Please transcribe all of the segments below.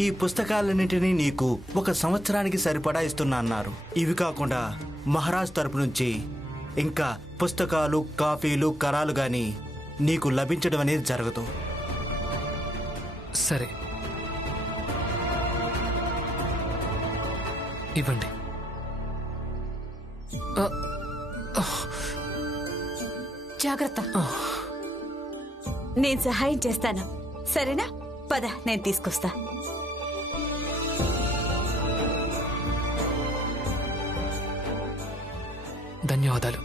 ఈ పుస్తకాలన్నింటినీ నీకు 1 సంవత్సరానికి సరిపడా ఇస్తున్నా అన్నారు. ఇవి కాకుండా మహారాజ్ తరపు నుంచి ఇంకా పుస్తకాలు, కాఫీలు, కరాలు గాని నీకు లభించడం అనేది జరగదు. సరే, ఇవ్వండి. జాగ్రత్త, నేను సహాయం చేస్తాను. సరేనా? పద, నేను తీసుకొస్తా. ధన్యవాదాలు,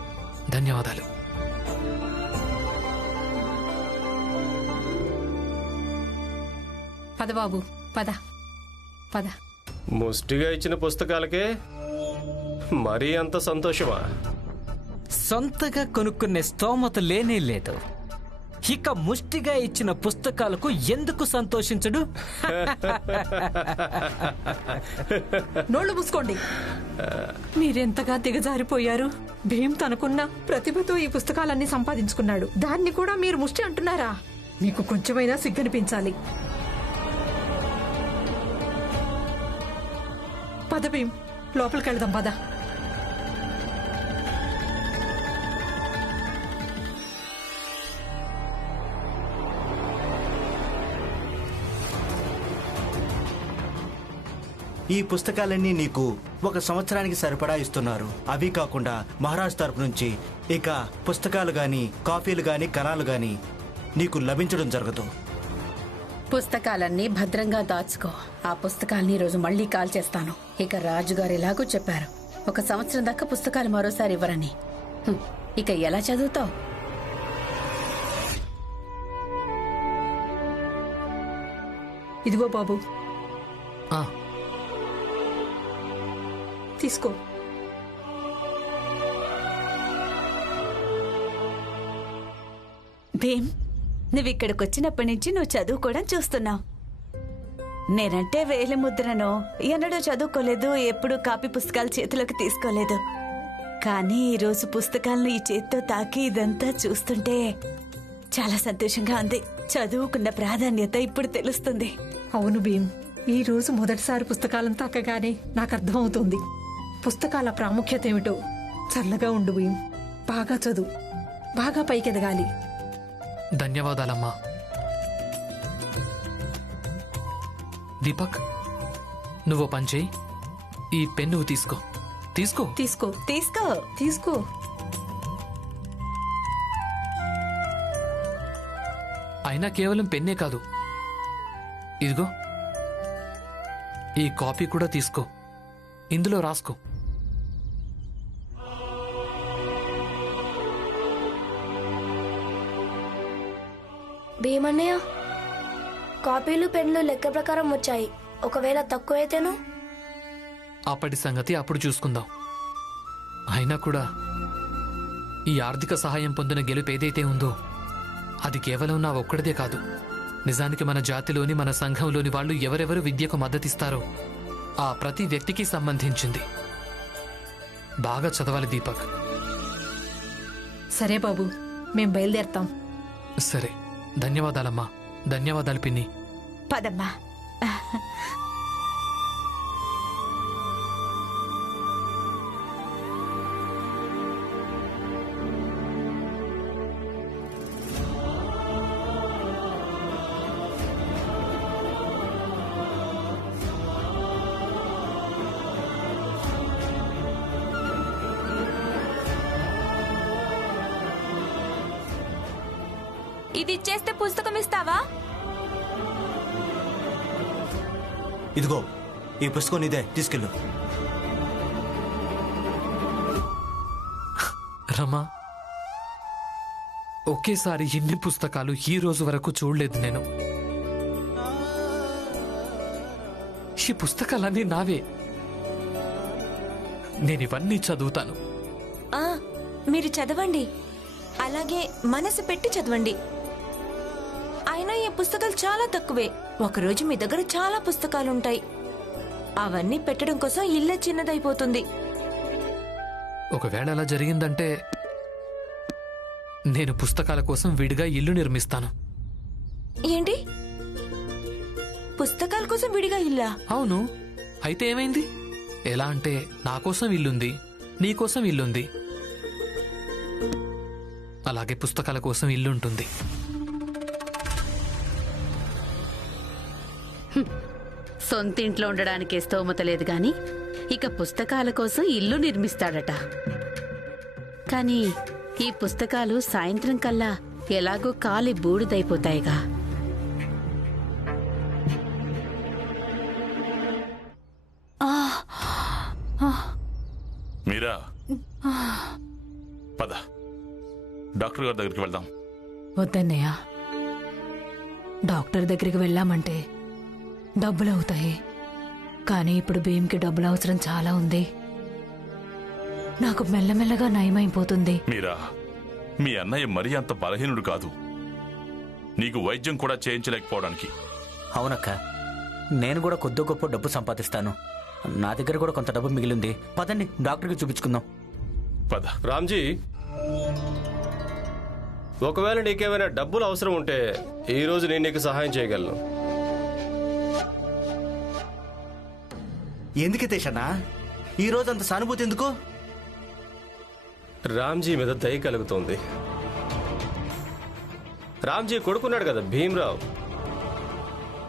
ధన్యవాదాలు. పద బాబు, పద పద. ముష్టిగా ఇచ్చిన పుస్తకాలకే మరీ అంత సంతోషమా? సొంతగా కొనుక్కునే స్తోమత లేనే లేదు. ఇక ముష్టిగా ఇచ్చిన పుస్తకాలకు ఎందుకు సంతోషించడు? నోళ్లు మూసుకోండి. మీరెంతగా దిగజారిపోయారు. భీమ్ తనకున్న ప్రతిభతో ఈ పుస్తకాలన్నీ సంపాదించుకున్నాడు. దాన్ని కూడా మీరు ముష్టి అంటున్నారా? మీకు కొంచెమైనా సిగ్గనిపించాలి. పద భీమ్, లోపలికి వెళ్దాం. పద. ఈ పుస్తకాలన్నీ నీకు 1 సంవత్సరానికి సరిపడా ఇస్తున్నారు. అవి కాకుండా మహారాజ్ తరపు నుంచి ఇక పుస్తకాలు గాని, కాఫీలు గాని, కణాలు గాని నీకు లభించడం జరగదు. పుస్తకాలన్నీ భద్రంగా దాచుకో. ఆ పుస్తకాలని రోజు మళ్లీ కాల్ చేస్తాను. ఇక రాజుగారు ఎలాగూ చెప్పారు, 1 సంవత్సరం దాకా పుస్తకాలు మరోసారి ఇవ్వరని. ఇక ఎలా చదువుతావు? ఇదిగో బాబు, ఆ, తీసుకో. భీమ్, నువ్విక్కడికి వచ్చినప్పటి నుంచి నువ్వు చదువుకోవడం చూస్తున్నావు. నేనంటే వేలి ముద్రను ఎన్నడూ చదువుకోలేదు, ఎప్పుడూ కాపీ పుస్తకాలు చేతిలోకి తీసుకోలేదు. కానీ ఈరోజు పుస్తకాలను ఈ చేతితో తాకి ఇదంతా చూస్తుంటే చాలా సంతోషంగా ఉంది. చదువుకున్న ప్రాధాన్యత ఇప్పుడు తెలుస్తుంది. అవును భీమ్, ఈ రోజు మొదటిసారి పుస్తకాలను తాకగానే నాకు అర్థమవుతుంది పుస్తకాల ప్రాముఖ్యత ఏమిటో. చల్లగా ఉండు భీమ్, బాగా చదువు, బాగా పైకెదగాలి. ధన్యవాదాలమ్మా. దీపక్, నువ్వు పని చేయి. ఈ పెన్ నువ్వు తీసుకో. తీసుకో తీసుకో తీసుకో తీసుకో. అయినా కేవలం పెన్నే కాదు, ఇదిగో ఈ కాపీ కూడా తీసుకో. ఇందులో రాసుకో. భీమన్నయ్య, కాపీలు, పెన్లు లెక్క ప్రకారం వచ్చాయి. ఒకవేళ తక్కువైతేను? అప్పటి సంగతి అప్పుడు చూసుకుందాం. అయినా కూడా ఈ ఆర్థిక సహాయం పొందిన గెలుపు ఏదైతే ఉందో అది కేవలం నా ఒక్కడిదే కాదు. నిజానికి మన జాతిలోని, మన సంఘంలోని వాళ్ళు ఎవరెవరు విద్యకు మద్దతిస్తారో ఆ ప్రతి వ్యక్తికి సంబంధించింది. బాగా చదవాలి దీపక్. సరే బాబు, మేం బయలుదేరతాం. సరే, ధన్యవాదాలమ్మా. ధన్యవాదాలు పిన్ని. పదమ్మా. ఇది ఇచ్చేస్తే పుస్తకం ఇస్తావా? ఇదిగో ఈ పుస్తకం నీదే, తీసుకెళ్ళు. రమా, ఒకేసారి ఇన్ని పుస్తకాలు ఈ రోజు వరకు చూడలేదు నేను. ఈ పుస్తకాలన్నీ నావే. నేనివన్నీ చదువుతాను. మీరు చదవండి, అలాగే మనసు పెట్టి చదవండి. అయినా ఈ పుస్తకాలు చాలా తక్కువే. ఒకరోజు మీ దగ్గర చాలా పుస్తకాలుంటాయి. అవన్నీ పెట్టడం కోసం ఇల్లే చిన్నదైపోతుంది. ఒకవేళ అలా జరిగిందంటే నేను పుస్తకాల కోసం విడిగా ఇల్లు నిర్మిస్తాను. ఏంటి? పుస్తకాల కోసం విడిగా ఇల్లా? అవును, అయితే ఏమైంది? ఎలా అంటే నా కోసం ఇల్లుంది, నీ కోసం ఇల్లుంది, అలాగే పుస్తకాల కోసం ఇల్లుంటుంది. సొంత ఇంట్లో ఉండడానికి స్తోమత లేదు గాని ఇక పుస్తకాల కోసం ఇల్లు నిర్మిస్తాడట. కానీ ఈ పుస్తకాలు సాయంత్రం కల్లా ఎలాగో కాలి బూడిదైపోతాయిగా. మీరా, పద డాక్టర్ గారి దగ్గరికి వెళ్దాం. వద్దన్నయ్య, డాక్టర్ దగ్గరికి వెళ్ళామంటే డబ్బులు అవుతాయి. కానీ ఇప్పుడు భీమ్కి డబ్బులు అవసరం చాలా ఉంది. నాకు మెల్లమెల్లగా నయమైపోతుంది. మీరా, మీ అన్నయ్య మరీ అంత బలహీనుడు కాదు, నీకు వైద్యం కూడా చేయించలేకపోవడానికి. అవునక్క, నేను కూడా కొద్ది గొప్ప డబ్బు సంపాదిస్తాను. నా దగ్గర కూడా కొంత డబ్బు మిగిలింది. పదండి డాక్టర్కి చూపించుకుందాం. పద. రామ్జీ, ఒకవేళ నీకేమైనా డబ్బులు అవసరం ఉంటే ఈరోజు నేను నీకు సహాయం చేయగలను. ఎందుకు తేషన్నా ఈ రోజు అంత సానుభూతి ఎందుకు? రామ్జీ మీద దయ కలుగుతోంది. రామ్జీ కొడుకున్నాడు కదా భీమ్రావ్,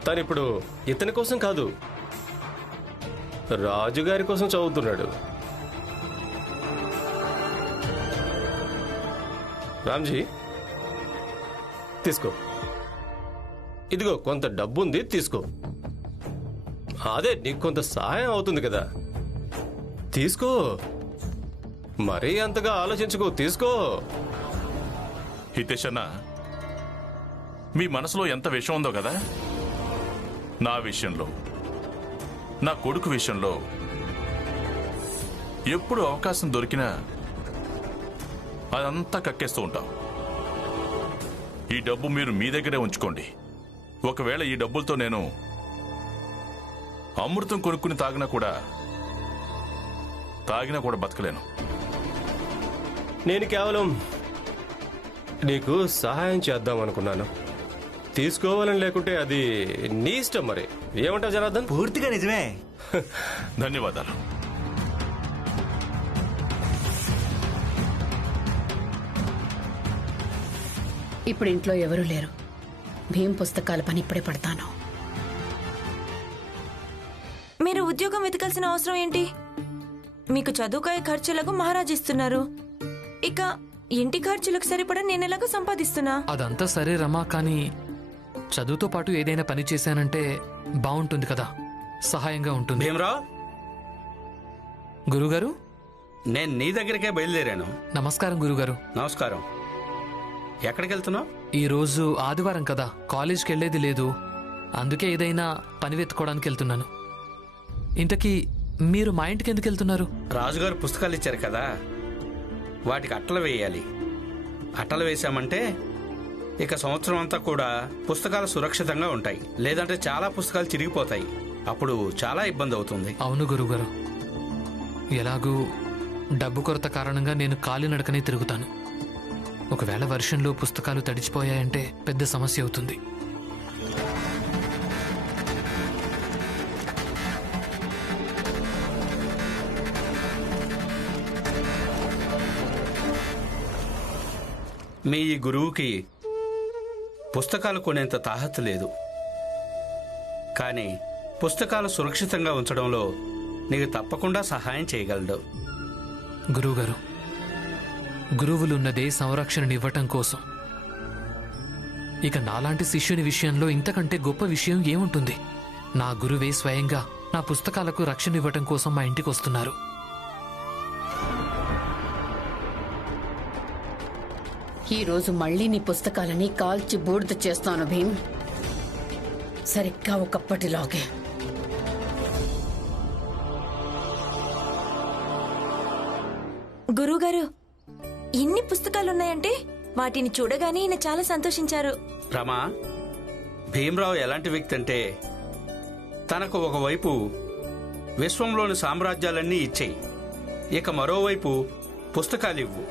తనిప్పుడు ఇతని కోసం కాదు, రాజుగారి కోసం చదువుతున్నాడు. రామ్జీ, తీసుకో, ఇదిగో కొంత డబ్బుంది, తీసుకో. అదే నీకు కొంత సహాయం అవుతుంది కదా, తీసుకో. మరీ అంతగా ఆలోచించుకో, తీసుకో. హితేష్ అన్న, మీ మనసులో ఎంత విషయం ఉందో కదా, నా విషయంలో, నా కొడుకు విషయంలో ఎప్పుడు అవకాశం దొరికినా అదంతా కక్కేస్తూ ఉంటాం. ఈ డబ్బు మీరు మీ దగ్గరే ఉంచుకోండి. ఒకవేళ ఈ డబ్బులతో నేను అమృతం కొనుక్కుని తాగినా కూడా బతకలేను. నేను కేవలం నీకు సహాయం చేద్దాం అనుకున్నాను. తీసుకోవాలని లేకుంటే అది నీ ఇష్టం. మరి ఏమంటావు జనార్దన్? పూర్తిగా నిజమే. ధన్యవాదాలు. ఇప్పుడు ఇంట్లో ఎవరూ లేరు. భీమ్ పుస్తకాల పని ఇప్పుడే పడతాను. మీరు ఉద్యోగం వెతకాల్సిన అవసరం ఏంటి? మీకు చదువుకాయ ఖర్చులకు మహారాజ్ ఇస్తున్నారు. ఇక ఇంటి ఖర్చులకు సరిపడా నేనెలాగో సంపాదిస్తున్నా. అదంతా సరే రమా, కానీ చదువుతో పాటు ఏదైనా పని చేశానంటే బాగుంటుంది కదా, సహాయంగా ఉంటుంది. భీమరావు, గురుగారు, నేను నీ దగ్గరికే బయలుదేరాను. నమస్కారం గురుగారు. నమస్కారం. ఎక్కడికి వెళ్తున్నావు? ఈ రోజు ఆదివారం కదా, కాలేజ్కి వెళ్ళేది లేదు, అందుకే ఏదైనా పని వెతుకోవడానికి వెళ్తున్నాను. ఇంతకీ మీరు మా ఇంటికి ఎందుకు వెళ్తున్నారు? రాజుగారు పుస్తకాలు ఇచ్చారు కదా, వాటికి అట్టలు వేయాలి. అట్టలు వేశామంటే ఇక సంవత్సరం అంతా కూడా పుస్తకాలు సురక్షితంగా ఉంటాయి. లేదంటే చాలా పుస్తకాలు చిరిగిపోతాయి. అప్పుడు చాలా ఇబ్బంది అవుతుంది. అవును గురుగారు, ఎలాగూ డబ్బు కొరత కారణంగా నేను కాలినడకనే తిరుగుతాను. ఒకవేళ వర్షంలో పుస్తకాలు తడిచిపోయాయంటే పెద్ద సమస్య అవుతుంది. మీ ఈ గురువుకి పుస్తకాలు కొనేంత తాహతు లేదు. కానీ పుస్తకాలు సురక్షితంగా ఉంచడంలో నీకు తప్పకుండా సహాయం చేయగలడు. గురువుగారు, గురువులున్నదే సంరక్షణనివ్వటం కోసం. ఇక నాలాంటి శిష్యుని విషయంలో ఇంతకంటే గొప్ప విషయం ఏముంటుంది? నా గురువే స్వయంగా నా పుస్తకాలకు రక్షణ ఇవ్వటం కోసం మా ఇంటికి వస్తున్నారు. ఈ రోజు మళ్ళీ నీ పుస్తకాలని కాల్చి బూడిద చేస్తాను భీమ్, సరిగ్గా ఒకప్పటిలాగే. గురువుగారు, ఇన్ని పుస్తకాలున్నాయంటే వాటిని చూడగానే ఈయన చాలా సంతోషించారు. రమా, భీమరావు ఎలాంటి వ్యక్తి అంటే తనకు ఒకవైపు విశ్వంలోని సామ్రాజ్యాలన్నీ ఇచ్చేయి, ఇక మరోవైపు పుస్తకాలు ఇవ్వు.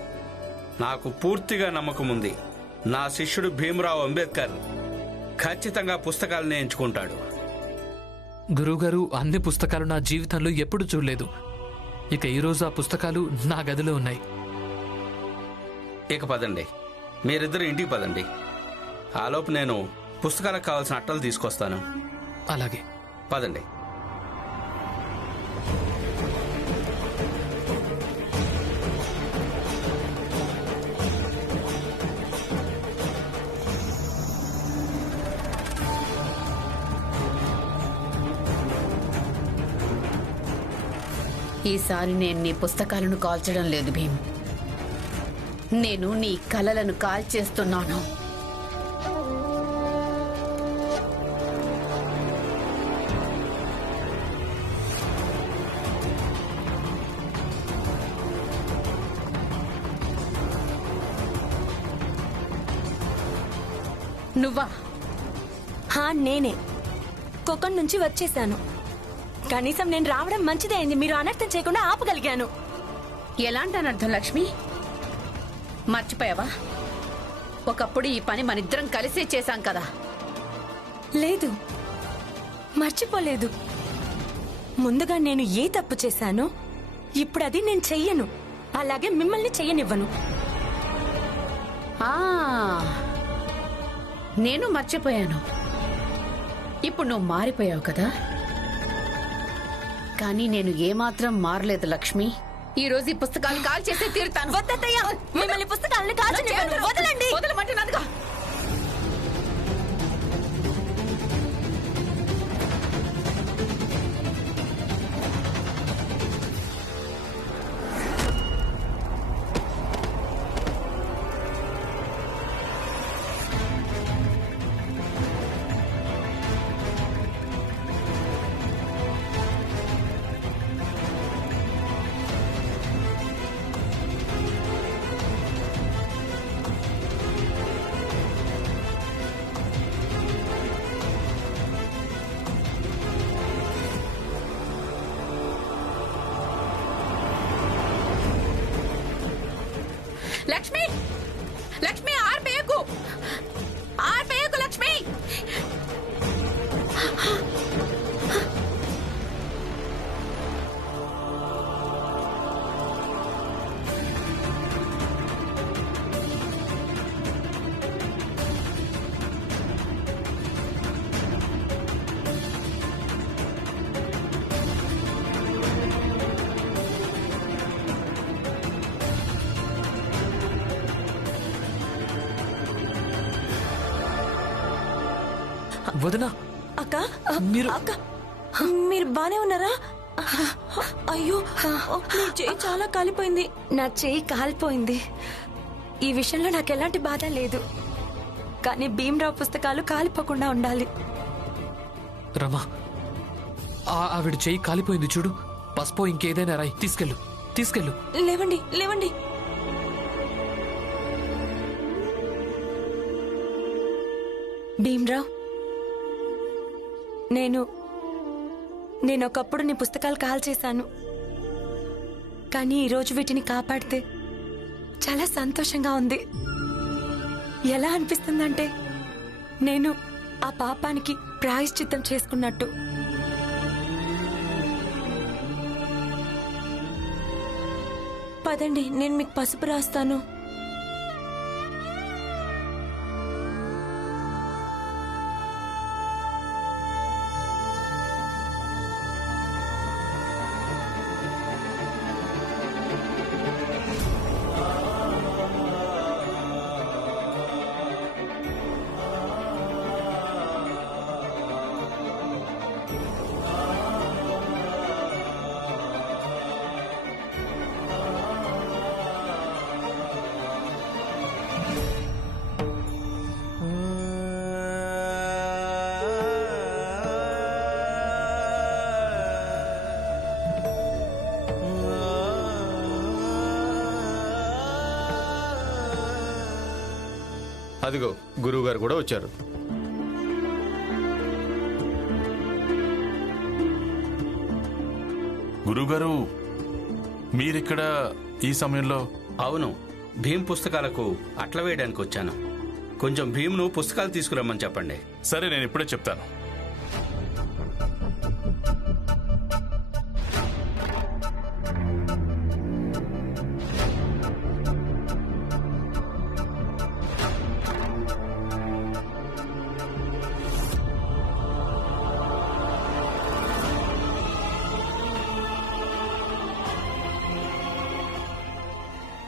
నాకు పూర్తిగా నమ్మకం ఉంది, నా శిష్యుడు భీమరావు అంబేద్కర్ ఖచ్చితంగా పుస్తకాలనే ఎంచుకుంటాడు. గురువుగారు, అన్ని పుస్తకాలు నా జీవితంలో ఎప్పుడు చూడలేదు. ఇక ఈరోజు ఆ పుస్తకాలు నా గదిలో ఉన్నాయి. ఇక పదండి, మీరిద్దరు ఇంటికి పదండి. ఆలోపు నేను పుస్తకాలకు కావాల్సిన అట్టలు తీసుకొస్తాను. అలాగే. పదండి. ఈసారి నేను నీ పుస్తకాలను కాల్చడం లేదు భీమ్. నేను నీ కలలను కాల్చేస్తున్నాను. నువ్వా? నేనే కొక్కన్ నుంచి వచ్చేసాను. కనీసం నేను రావడం మంచిదే అయింది. మీరు అనర్థం చేయకుండా ఆపగలిగాను. ఎలాంటి అనర్థం లక్ష్మి? మర్చిపోయావా? ఒకప్పుడు ఈ పని మనిద్దరం కలిసే చేశాం కదా. లేదు, మర్చిపోలేదు. ముందుగా నేను ఏ తప్పు చేశానో ఇప్పుడు అది నేను చెయ్యను. అలాగే మిమ్మల్ని చెయ్యనివ్వను. నేను మర్చిపోయాను. ఇప్పుడు నువ్వు మారిపోయావు కదా. కానీ నేను ఏమాత్రం మారలేదు లక్ష్మి. ఈ రోజు ఈ పుస్తకాలు కాల్ చేసి తీరుతాను. వద్దయ్యా, మిమ్మల్ని పుస్తకాలను కాల్చనివ్వను. వదలండి. వదలమంటున్నానుగా. లక్ష్మి, లక్ష్మి ఆర్పేయకు, ఆర్పేయకు లక్ష్మి. వదనా, అక్క, మీరు అక్క, మీరు బానే ఉన్నారా? అయ్యో, నీ చెయ్యి చాలా కాలిపోయింది. నా చెయ్యి కాలిపోయింది. ఈ విషయంలో నాకు ఎలాంటి బాధ లేదు. కానీ భీమ్రావు పుస్తకాలు కాలిపోకుండా ఉండాలి. రమా, ఆవిడ చెయ్యి కాలిపోయింది చూడు. పసుపు ఇంకేదైనా రాయి. తీసుకెళ్ళు, తీసుకెళ్ళు. లేవండి, లేవండి. భీమ్రావ్, నేను ఒకప్పుడు నీ పుస్తకాలు కాల్చేశాను. కానీ ఈరోజు వీటిని కాపాడితే చాలా సంతోషంగా ఉంది. ఎలా అనిపిస్తుందంటే నేను ఆ పాపానికి ప్రాయశ్చిత్తం చేసుకున్నట్టు. పదండి, నేను మీకు పసుపు రాస్తాను. అదిగో గురువు గారు కూడా వచ్చారు. గురువుగారు, మీరిక్కడ ఈ సమయంలో? అవును, భీమ్ పుస్తకాలకు అట్ల వేయడానికి వచ్చాను. కొంచెం భీమ్ను పుస్తకాలు తీసుకురమ్మని చెప్పండి. సరే, నేను ఇప్పుడే చెప్తాను.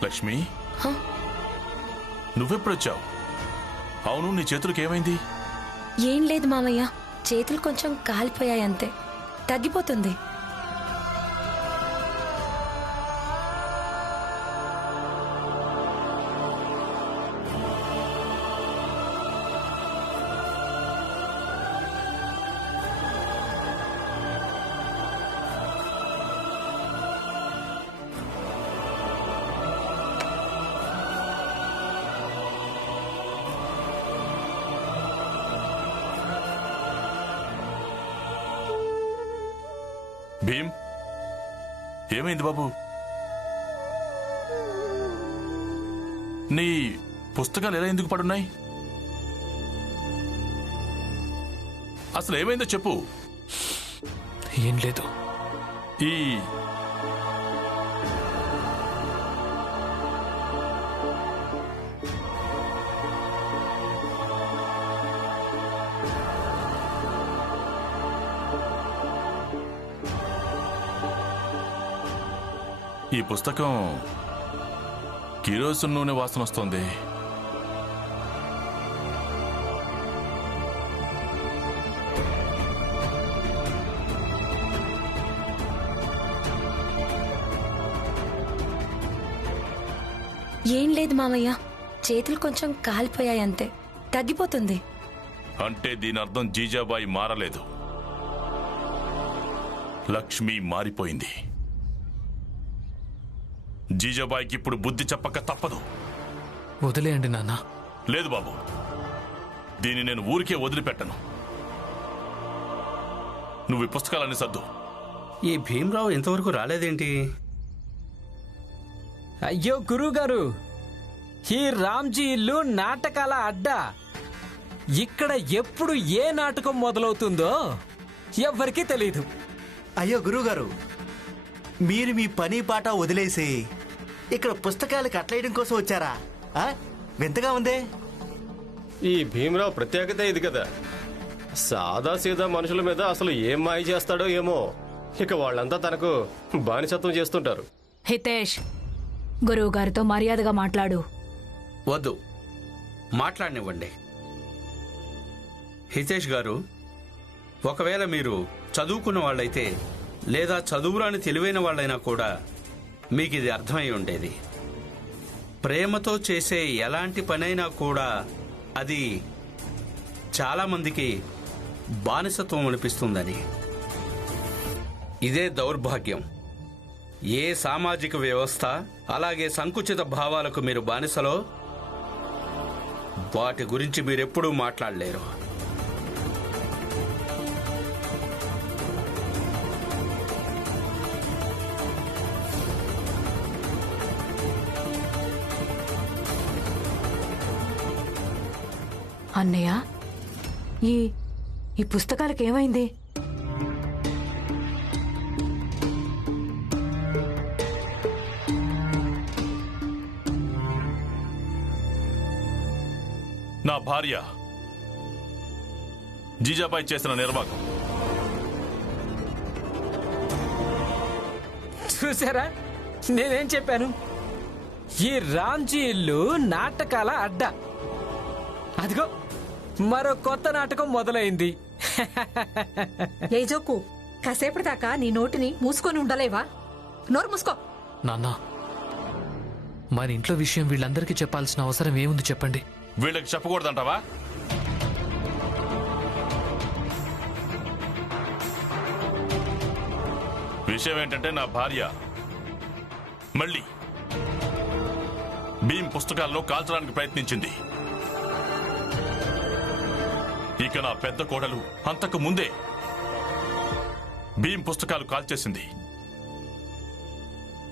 లక్ష్మి, నువ్వెప్పుడొచ్చావు? అవును, నీ చేతులకు ఏమైంది? ఏం లేదు మామయ్య, చేతులు కొంచెం కాలిపోయాయి అంతే, తగ్గిపోతుంది. భీమ్, ఏమైంది బాబు? నీ పుస్తకాలు ఎలా ఎందుకు పడున్నాయి? అసలు ఏమైందో చెప్పు. ఏం లేదు. ఈ ఈ పుస్తకం కిరోసిన్ నూనె వాసన వస్తోంది. ఏం లేదు మామయ్య, చేతులు కొంచెం కాలిపోయాయి అంతే, తగ్గిపోతుంది. అంటే దీని అర్థం జీజాబాయి మారలేదు, లక్ష్మి మారిపోయింది. జీజాబాయికి ఇప్పుడు బుద్ధి చెప్పక తప్పదు. వదిలేయండి నాన్న. లేదు బాబు, దీన్ని నేను ఊరికే వదిలిపెట్టను. నువ్వు ఈ పుస్తకాలన్నీ సర్దు. ఈ భీమరావు ఇంతవరకు రాలేదేంటి? అయ్యో గురువుగారు, ఈ రామ్జీ ఇల్లు నాటకాల అడ్డా. ఇక్కడ ఎప్పుడు ఏ నాటకం మొదలవుతుందో ఎవ్వరికీ తెలియదు. అయ్యో గురువుగారు, మీరు మీ పని పాట వదిలేసి ఇక్కడ పుస్తకాలు కట్లేయడం కోసం వచ్చారా? వింతగా ఉందే. ఈ భీమరావు ప్రత్యేకత ఇది కదా. సాదా సీదా మనుషుల మీద అసలు ఏం మాయ చేస్తాడో ఏమో. ఇక వాళ్ళంతా తనకు బానిసత్వం చేస్తుంటారు. హితేష్, గురువు గారితో మర్యాదగా మాట్లాడు. వద్దు, మాట్లాడనివ్వండి. హితేష్ గారు, ఒకవేళ మీరు చదువుకున్న వాళ్ళైతే లేదా చదువురాని తెలివైన వాళ్ళైనా కూడా మీకు ఇది అర్థమై ఉండేది. ప్రేమతో చేసే ఎలాంటి పనైనా కూడా అది చాలా మందికి బానిసత్వం అనిపిస్తుందని. ఇదే దౌర్భాగ్యం. ఏ సామాజిక వ్యవస్థ అలాగే సంకుచిత భావాలకు మీరు బానిసలో వాటి గురించి మీరెప్పుడూ మాట్లాడలేరు. అన్నయ్య, ఈ పుస్తకాలకు ఏమైంది? నా భార్య జీజాబాయి చేసిన నిర్వాహకం. చూసారా, నేనేం చెప్పాను? ఈ రామ్జీ ఇల్లు నాటకాల అడ్డా. అదిగో మరో కొత్త నాటకం మొదలైంది. ఏజోకు, కాసేపటి దాకా నీ నోటిని మూసుకొని ఉండలేవా? నోరు మూసుకో. నాన్న, మన ఇంట్లో విషయం వీళ్ళందరికీ చెప్పాల్సిన అవసరం ఏముంది చెప్పండి? వీళ్ళకి చెప్పకూడదంటావా? విషయం ఏంటంటే నా భార్య మళ్ళీ భీమ్ పుస్తకాలను కాల్చడానికి ప్రయత్నించింది. ఇక నా పెద్ద కోడలు అంతకు ముందే భీమ్ పుస్తకాలు కాల్చేసింది.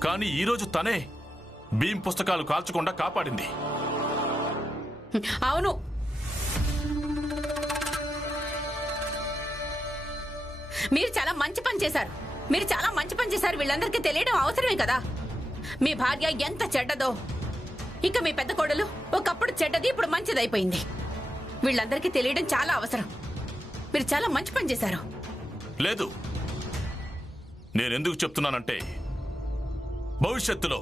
కానీ ఈరోజు తనే భీమ్ పుస్తకాలు కాల్చకుండా కాపాడింది. అవును, మీరు చాలా మంచి పని చేశారు. మీరు చాలా మంచి పని చేశారు. వీళ్ళందరికీ తెలియడం అవసరమే కదా. మీ భార్య ఎంత చెడ్డదో, ఇక మీ పెద్ద కోడలు ఒకప్పుడు చెడ్డది, ఇప్పుడు మంచిదైపోయింది. వీళ్ళందరికీ తెలియడం చాలా అవసరం. మీరు చాలా మంచి పని చేశారు. లేదు, నేనెందుకు చెప్తున్నానంటే భవిష్యత్తులో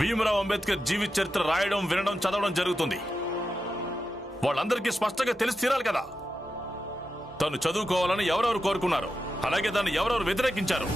భీమరావు అంబేద్కర్ జీవిత చరిత్ర రాయడం, వినడం, చదవడం జరుగుతుంది. వాళ్ళందరికీ స్పష్టంగా తెలిసి తీరాలి కదా తను చదువుకోవాలని ఎవరెవరు కోరుకున్నారు, అలాగే దాన్ని ఎవరెవరు వ్యతిరేకించారు.